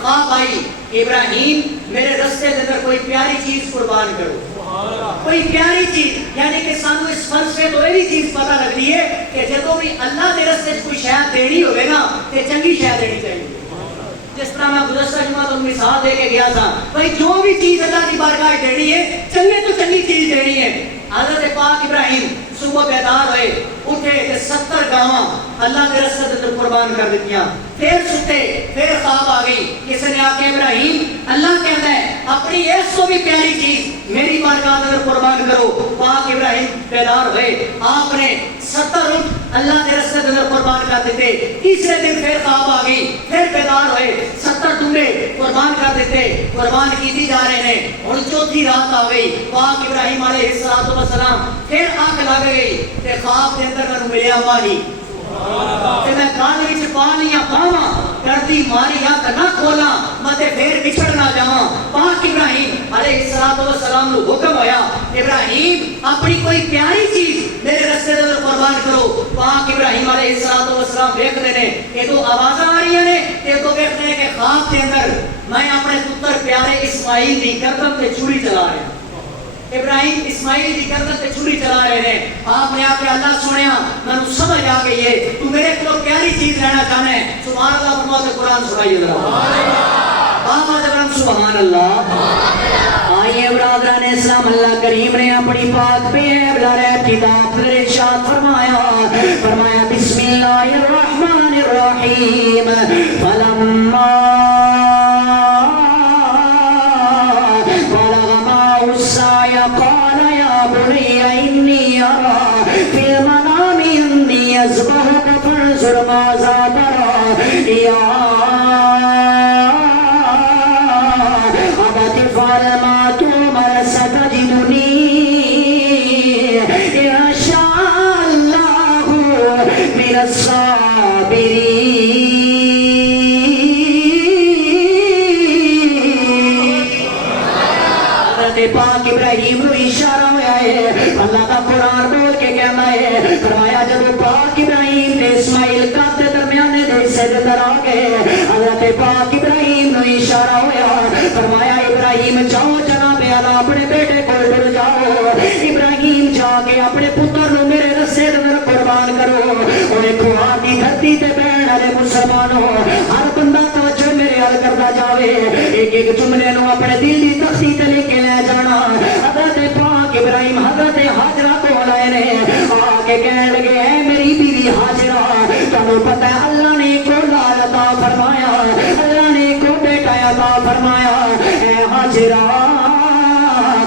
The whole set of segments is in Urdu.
خواب آئی ابراہیم میرے رستے کے اندر کوئی پیاری چیز قربان کرو، کوئی پیاری چیز، یعنی کہ سانو اس فلسفے تو یہ چیز پتہ لگتی ہے کہ جدو بھی اللہ کے رستے کوئی شاید دینی ہوگی نا تو چنگی شاید دینی چاہیے. جس طرح میں گزشتہ جمعہ تو مثال دے کے گیا تھا، بھائی جو بھی چیز اللہ کی بارگاہ دینی ہے چنگے تو چنگی چیز دینی ہے. حضرت پاک ابراہیم صبح بیدار ہوئے، اٹھے کہ 70 گاواں اللہ کے رستے سے قربان کر دیتیاں. پھر ستے، پھر خواب آ گئی، کسی نے آ کے ابراہیم اللہ کہتا ہے اپنی ایک سو بھی پیاری چیز میری بارگاہ میں قربان کرو. پاک ابراہیم بیدار ہوئے، آپ نے 70 اونٹ اللہ کے رستے سے قربان کر دیتے. تیسرے دن پھر خواب آ گئی، پھر بیدار ہوئے، 70 ٹنڈے قربان کر دیتے، قربان کی جا رہے ہیں. اور چوتھی رات آ گئی، پاک ابراہیم علیہ السلام پھر آنکھ لگ گئی کہ خواب کے اندر میں ملیا ماہی کہ میں کان وچ پانیاں پاواں کردی ماری آنکھ نہ کھولاں متے پھر بچھڑ نہ جاواں. پاک ابراہیم علیہ السلام نو حکم ہویا ابراہیم اپنی کوئی پیاری چیز میرے رستے دے قربان کرو. پاک ابراہیم علیہ السلام دیکھتے ہیں یہ تو آوازاں آ رہی ہیں، یہ تو دیکھتے ہیں کہ خواب کے اندر میں اپنے پتر پیارے اسماعیل کی گردن پہ چھری چلا رہا ہوں. ابراہیم اسماعیل کی گردن پہ چھری چلا رہے ہیں. آپ نے آ کے اللہ سنیا، میں نے سمجھ آ گئی ہے تو میرے کو پیاری چیز لینا چاہنا ہے. سبحان اللہ فرما کے قرآن سنائیے ذرا. سبحان اللہ. آئیے برادران اسلام، اللہ کریم نے اپنی پاک پہ کتاب ارشاد فرمایا بسم اللہ الرحمن الرحیم فلما قال يا بني إني أرى في المنام إني أذبحك فانظر ماذا ترى يا أبت افعل ما تؤمر ستجدني إن شاء الله من الصابرين. پاک ابراہیم نو اشارہ ہوا ہے، اللہ کا قرآن بول کے کہنا ہے فرمایا جب پاک ابراہیم نے اسماعیل کا درمیانے دے سے در آ گئے، حضرت پاک ابراہیم نو اشارہ ہوا فرمایا ابراہیم جاؤ جناب اعلیٰ اپنے بیٹے کو ڈر جاؤ. ابراہیم جا کے اپنے پتر نو میرے رسے در قربان کرو. اور ایک آدھی دھرتی تے بہن والے مسلمانوں ہر بندہ توجہ میرے حل کرتا جاوے، ایک ایک جملے نو اپنے دل دی تختی تے لے کے لے جانا. حضرت پاک ابراہیم حضرت حاجرہ کو لائے نے آ کے کہنے لگے اے میری بیوی حاجرہ، تمہیں پتہ ہے اللہ نے کو لال عطا فرمایا، اللہ نے کو بیٹا عطا فرمایا. اے حاجرہ،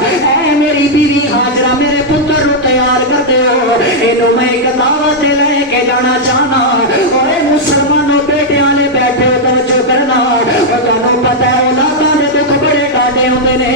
اے میری بیوی حاجرہ، میرے پتر رو تیار کر دے ہو، انہوں میں ایک دعوت لے کے جانا چاہنا. اور اے مسلمانوں بیٹے والے بیٹھے ہو توجہ کرنا، اور تمہیں پتہ ہے اولاداں دے دکھ بڑے ڈاٹے ہوتے نے.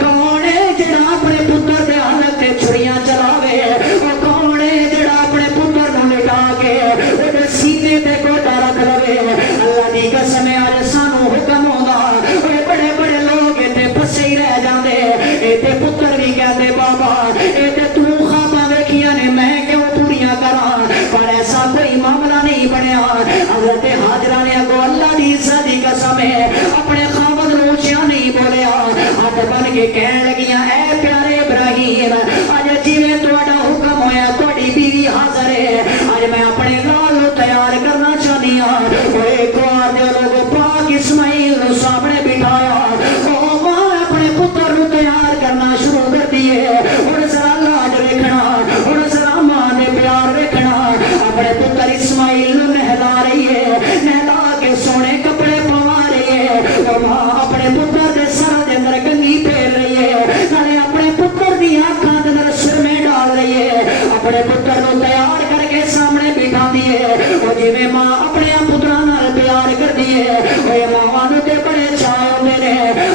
کون ہے جڑا اپنے پتر دے حالت تے چھڑیاں چلاوے؟ اور کون ہے جڑا اپنے پتر نو لٹا کے اودے سینے تے گوڈا رکھ لوے؟ اللہ دی قسم ہے اج سانو حکم ہوندا اوے بڑے بڑے لوگ تے پھسے ہی رہ جاندے، اے تے پتر بھی کہندے بابا اے تے تو خواباں ویکھیاں نے میں کیوں پوریاں کراں، پر ایسا کوئی معاملہ نہیں بنیا. حضرت حاجرہ نے اگوں اللہ دی عزت دی قسم ہے اپنے خاوند نو اونچا نہیں بولیا، ہاتھ بن کے کہنے لگیاں اے پیارے ابراہیم اج جویں تہاڈا حکم ہویا تہاڈی بیوی حاضر ہے، اج میں اپنے لال نو تیار کرنا چاہنی ہاں. اوے ایک بار دے لوگ پاک اسماعیل نو سامنے بٹھایا، او ماں اپنے پتر نو تیار کرنا شروع کر دیے. اور ذرا لاج ویکھنا، اور ذرا ماں دے پیار ویکھنا. اپنے پتر اسماعیل نو نہلا رہی ہے، نہلا کے سونے کپڑے پوا رہی ہے. اور ماں اپنے پتر دے سر دے اندر کنگھی پھیر رہی ہے، نالے اپنے پتر دی آنکھاں دے اندر سرمے ڈال رہی ہے. اپنے پتر نو تیار کر کے سامنے بٹھا دیے. اور جویں ماں اپنے پتراں نال پیار کر دیے، اوے ماواں نوں تے بڑے چاء ہوندے نے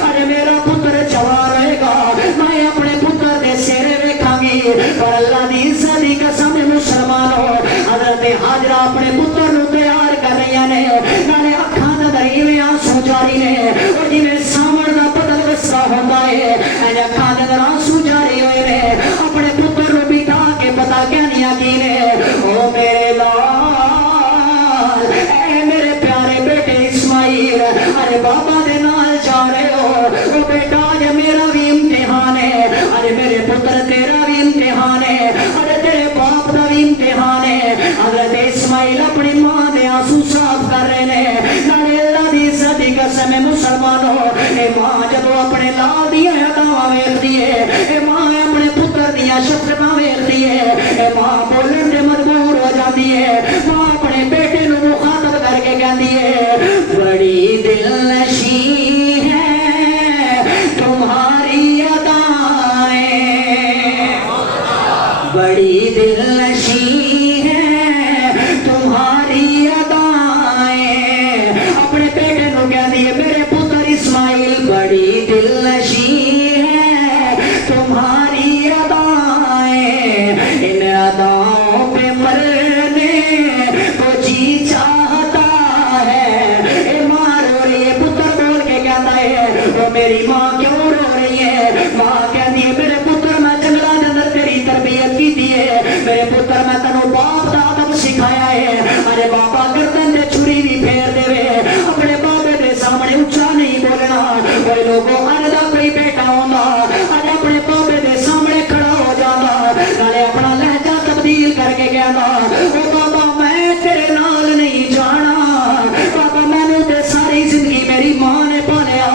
اج میرا پتر جوان رہے گا، میں اپنے پتر دے چہرے ویکھاں گی. پر اللہ دی عزت دی قسم مسلمانوں حضرت حاجرہ اپنے پتر نو تیار کر رہی نے، نالے اکھاں دے اندر ایویں آنسو جاری نے. اور جویں ساون دا بدل وسا ہوندا ہے اج اکھاں دے اندر آنسو جاری ہوئے نے. اپنے پتر نو بٹھا کے پتا کیا نہیں کی نے، او میرے لال، اے میرے پیارے بیٹے اسماعیل، ارے بابا دے نال جا رہے ہو او بیٹا اج میرا بھی امتحان ہے اج میرے پتر تیرا بھی امتحان ہے اج تیرے باپ دا بھی امتحان ہے حضرت اسماعیل اپنی ماں دے آنسو صاف کر رہے ہیں نالے اللہ دی عزت دی قسم مسلمانوں اے ماں جدوں اپنے لال دی ادا ویکھدی ہے اے ماں اپنے پتر دی شفقتاں ویکھدی ہے اے ماں بولن دے مجبور ہو جاتی ہے ماں اپنے بیٹے نو مخاطب کر کے کہندی ہے بڑی دل نشیں ہے تمہاری ادائیں بڑی دل نشیں ہے تمہاری ادائیں اپنے بیٹے نو کہندی ہے میرے پتر اسماعیل بڑی دل نشیں ہے تمہاری ادائیں ان اداؤں پہ مرنے کو جی چاہتا ہے اے ماں رو رہی ہے پتر بول کے کہتا ہے وہ میری ماں کیوں رو رہی ہے ماں کہتی ہے میرے پتر میں جنگلہ دے اندر تیری تربیت کی دی ہے میرے پتر میں تنو باپ دا ادب سکھایا ہے ارے بابا گردن دے چھری بھی پھیر دے وے اپنے بابے دے سامنے اونچا نہیں بولنا وہ لوگوں اج دا کوئی بیٹا ہوندا اج اپنے بابے دے سامنے کھڑا ہو جاتا نالے اپنا لہجہ تبدیل کر کے کہندا او بابا میں تیرے نال نہیں جانا بابا مینوں تے ساری زندگی میری ماں نے پالیا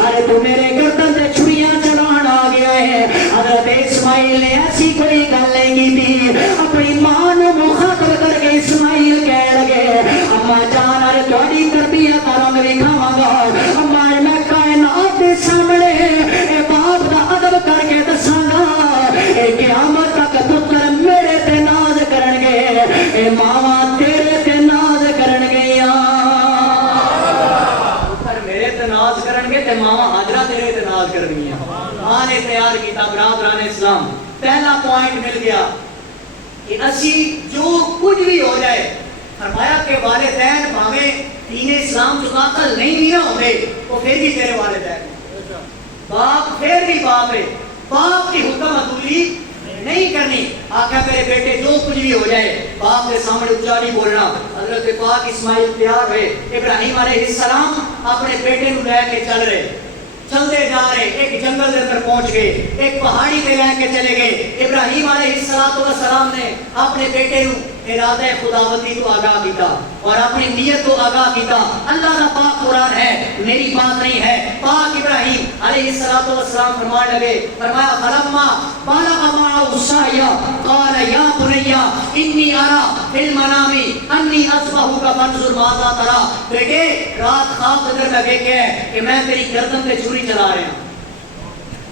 ارے تو میرے گردن تے چھریاں چلان آ گیا ہے حضرت اسماعیل نے ایسی کوئی گل نہیں کی تھی اپنی ماں نو مخاطب کر کے اسماعیل کہہ لگے اما جان ارے تہاڈی تربیت دا رنگ وکھاواں گا اما میں کائنات دے سامنے اے باپ دا ادب کر کے دساں گا اے قیامت تک پتر میرے تے ناز کرن گے اے ماواں تیرے تے ناز کرن گیاں پتر میرے تے ناز کرن گے تے ماواں حاجرہ تیرے تے ناز کرن گیاں ماں نے تیار کیتا برادران اسلام پہلا پوائنٹ مل گیا کہ اسی جو کچھ بھی ہو جائے فرمایا کہ والدین بھاویں دین اسلام تو داخل نہیں بھی ہوئے وہ پھر بھی تیرے والدین باپ پھر بھی باپ ہے باپ کی حکم عدولی نہیں کرنی آقا میرے بیٹے جو کچھ بھی ہو جائے باپ کے سامنے اونچا نہیں بولنا حضرت پاک اسماعیل تیار ہوئے ابراہیم علیہ السلام اپنے بیٹے نو لے کے چل رہے چلتے جا رہے ایک جنگل کے اندر پہنچ گئے ایک پہاڑی پہ لے کے چلے گئے ابراہیم علیہ السلام نے اپنے بیٹے نو ارادہ خداوندی تو آگاہ کیتا اور اپنی نیت تو آگاہ کیتا اللہ کا پاک قرآن ہے میری بات نہیں ہے پاک ابراہیم علیہ السلام فرمان لگے فرمایا فلما بالغ معه السعي قال يا بني اني ارى في المنام اني اذبحك فانظر ماذا ترى بیٹے رات خواب اندر میں دیکھے کہ میں تیری گردن تے چھری چلا رہا ہوں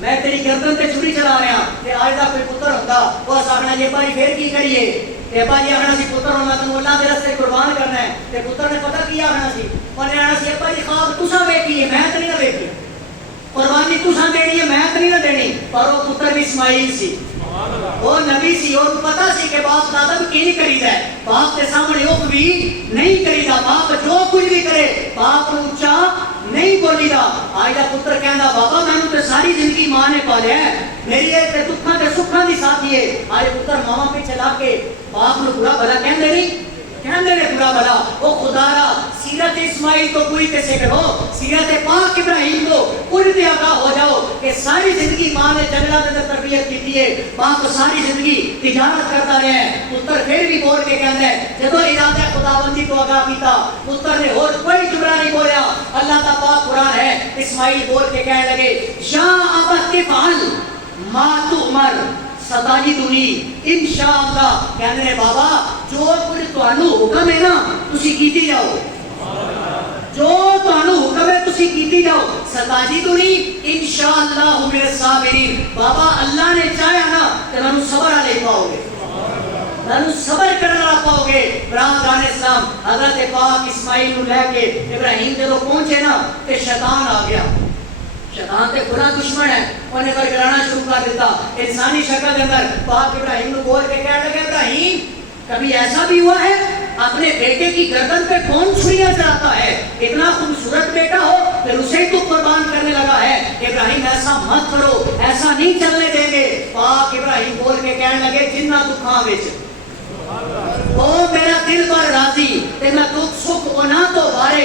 میں تیری گردن تے چھری چلا رہا ہوں تے آج دا کوئی پتر ہوتا وہ آکھنا یہ بھائی پھر کی کریے تے بھائی آکھنا سی پتر ہونا تو اللہ دے راستے قربان کرنا ہے تے پتر نے پتہ کیا آکھنا سی انہیں آکھنا سی بھائی خواب تساں ویکھی ہے میں تے نہیں ویکھی قربانی تساں دینی ہے میں تے نہیں دینی پر وہ پتر بھی اسماعیل سی وہ نبی سی اور پتا سی کہ باپ دادا بھی کی نہیں کریدا ہے باپ کے سامنے وہ بھی نہیں کریدا باپ جو کچھ بھی کرے باپ اونچا نہیں بولی دا آج دا پتر کہندا بابا مینوں تے ساری زندگی ماں نے پالیا ہے میری اے تے دکھاں تے سکھاں دی ساتھی ہے آج پتر ماما پیچھے لا کے باپ نو برا بھلا کہندے نہیں کہندے نے برا بھلا او خدا را سیرت اسماعیل کو پوری کیسے کرو سیرت پاک ابراہیم کو پوری تے آگاہ ہو جاؤ کہ ساری زندگی ماں نے جنگلات اندر تربیت کی ہے باپ ساری زندگی تجارت کرتا رہا ہے پتر پھر بھی بول کے کہندا ہے جدوں ارادہ خداوندی کو آگاہ کیتا پتر نے اور کوئی جملہ نہیں بولیا اللہ کا پاک قرآن ہے اسماعیل بول کے کہنے لگے یا ابت فعل ما تؤمر ستجدنی انشاءاللہ کہنے لے بابا جو کچھ تانوں حکم ہے نا تسی کیتی جاؤ جو تانوں حکم ہے تسی کیتی جاؤ ستجدنی انشاءاللہ من الصابرین بابا اللہ نے چاہیا نا تے تانوں صبر علی پاؤ گے تانوں صبر کرنا پاؤ گے برادران اسلام حضرت پاک اسماعیل نو لے کے ابراہیم جدوں پہنچے نا تے شیطان آ گیا شیطان تے بڑا دشمن ہے انہیں برگرانا شروع کر دیتا انسانی شکل کے اندر پاک ابراہیم نو بول کے کہنے لگے ابراہیم کبھی ایسا بھی ہوا ہے اپنے بیٹے کی گردن پہ کون چھریاں چلاتا ہے اتنا خوبصورت بیٹا ہو پھر اسے تو قربان کرنے لگا ہے ابراہیم ایسا مت کرو ایسا نہیں چلنے دیں گے پاک ابراہیم بول کے کہنے لگے جنہ دکھاں وچ او میرا دل پر راضی تے میں دکھ سکھ اونا تو بارے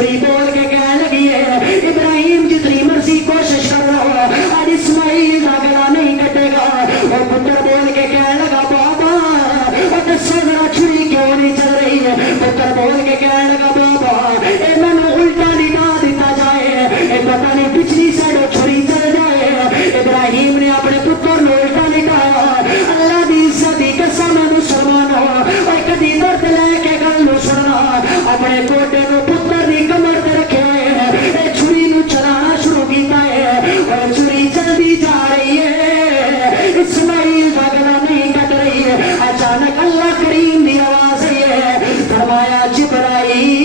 چھری بول کے کہنے لگی ہے ابراہیم جتنی مرضی کوشش کر رہا ہو آج اسماعیل کا گلا نہیں کٹے گا. اور پتر بول کے کہنے لگا بابا اور دسو ذرا چھری کیوں نہیں چل رہی ہے. پتر بول کے کہنے لگا بابا اے میں نے الٹا لٹا دیتا جائے اے پتہ نہیں پچھلی سائڈ چھری چل جائے. ابراہیم نے اپنے پتر نے الٹا لٹایا. اللہ دی عزت دی قسم ہے مسلمان ہو اور کدی درد لے کے گل نو سننا اپنے کوٹے نو پتر دی کمر تے رکھے اے چھری نو چلانا شروع کیتا ہے اور چھری چلدی جا رہی ہے. اسماعیل دا گلا نہیں کٹ رہی ہے. اچانک اللہ کریم دی آواز آئی ہے فرمایا جبرائیل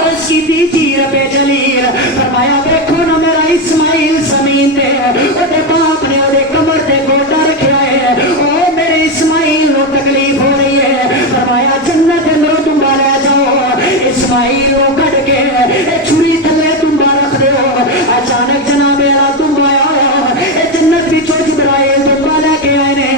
عرض کی تھی جی رب جلیل فرمایا دیکھو نا میرا اسماعیل زمین تے اودے باپ نے اودے کمر تے گوٹا رکھیا ہے او میرے اسماعیل نو تکلیف ہو رہی ہے. فرمایا جنت اندر تمبا لے جاؤ اسماعیل نو کٹ کے اے چھری تھلے تمبا رکھ دیو. اچانک جناب اعلیٰ تمبا آیا اے جنت وچوں جبرائیل تمبا لے کے آئے نے.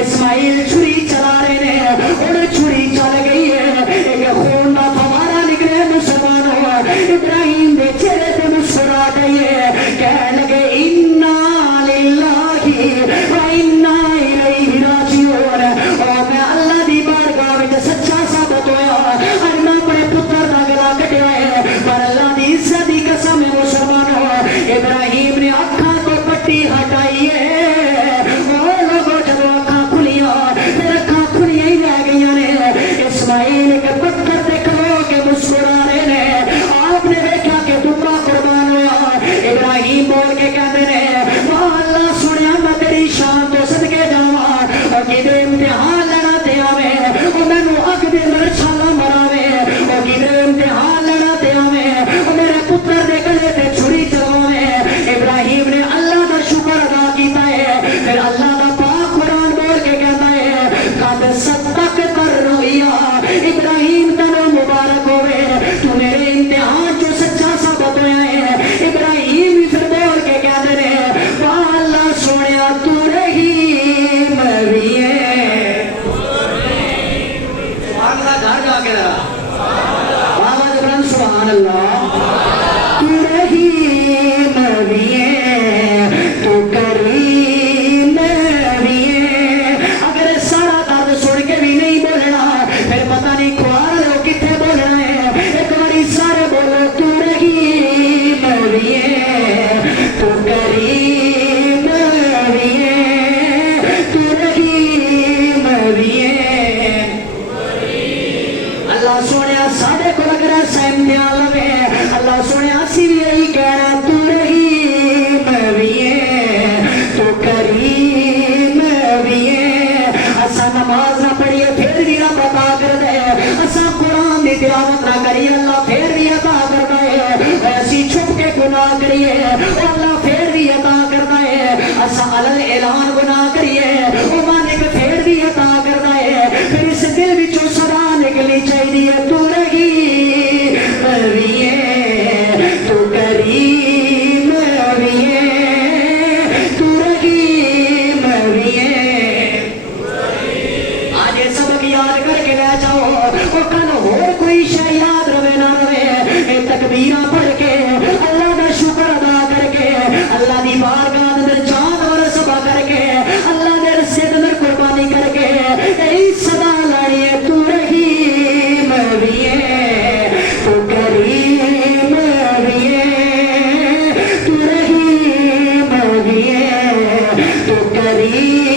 اسماعیل چھری چلا رہے نے اور چھری چل گئی ہے ایک خون دا فوارہ نکلے مسلمان ہو. ابراہیم دے چہرے تے مسکراہٹ آئی ہے کہنے لگے انا للہ و انا الیہ راجعون. اور میں اللہ دی بارگاہ وچ سچا ثابت ہویا اور میں اپنے پتر دا گلا کٹیا ہے پر اللہ دی عزت دی قسم ہے مسلمان ہو. ابراہیم نے اکھاں تو پٹی ہٹائی ہے وہ لوگوں جب اکھاں کھلیاں پھر اکھاں کھلیاں ہی رہ گئیاں نے. اسماعیل کے پتھر تے کھلو کے مسکرا رہے نے. آپ نے دیکھا کہ دمبا قربان ہوا. ابراہیم بول کے کہتے ہیں اللہ سنیا میں تیری شان تو صدقے جاواں اور کدے امتحان لینا تے آویں اور مینوں اگ دے اندر چھالا مراویں اور کدے امتحان لینا تے آویں اور میرے پتر دے گلے تے چھری چلواویں. ابراہیم نے اللہ دا شکر ادا کیتا ہے. پھر اللہ دا پاک قرآن بول کے کہتا ہے قد صدقت الرؤیا ابراہیم تنو مبارک ہوئے تو میرے امتحان جو سچا ثابت ہویا ہے. ابراہیم پھر بول کے کہتے ہیں اللہ سونیا تو رحیم بھی ہے. سبحان اللہ گھر جا کے بابا جبران سبحان اللہ. تو رحیم بھی ہے تو کریم بھی ہے. اگر سارا درد سن کے بھی نہیں بولنا پھر پتہ نہیں کھوار لو کتنے بولنا ہے. ایک باری سارے بولو تو رحیم بھی ہے تو کریم بھی ہے تو رحیم بھی ہے. اللہ سونے ساڑے کو لگ رہا سہمتیاں لگے اللہ سونے اسی بھی یہی کہہ رہا تو رحیم بھی ہے تو کریم بھی ہے. اسا نماز نہ پڑھیے پھر بھی رب عطا کر دے. اسا قرآن دی تلاوت نہ کریے اللہ پھر بھی عطا کرتا ہے. ایسی چھپ کے گناہ کریے اللہ پھر بھی عطا کرتا ہے. اسا علل اعلان گناہ کریے وہ مالک پھر بھی عطا کرتا ہے. پھر اس دل وچوں صدا نکلنی چاہیے تو رحیم بھی ہے تو کریم بھی ہے تو رحیم بھی ہے. آج یہ سبق یاد کر کے لے جاؤ اور کل اور کوئی شے یاد رہے نہ رہے تکبیراں پڑھ کے اللہ کا شکر ادا کر کے اللہ دی بارگاہ اندر جان اور سبا کر کے اللہ دے رسے اندر قربانی کر کے یہی صدا لانی ہے تو رحیم بھی ہے تو کریم بھی ہے تو رحیم بھی ہے تو کریم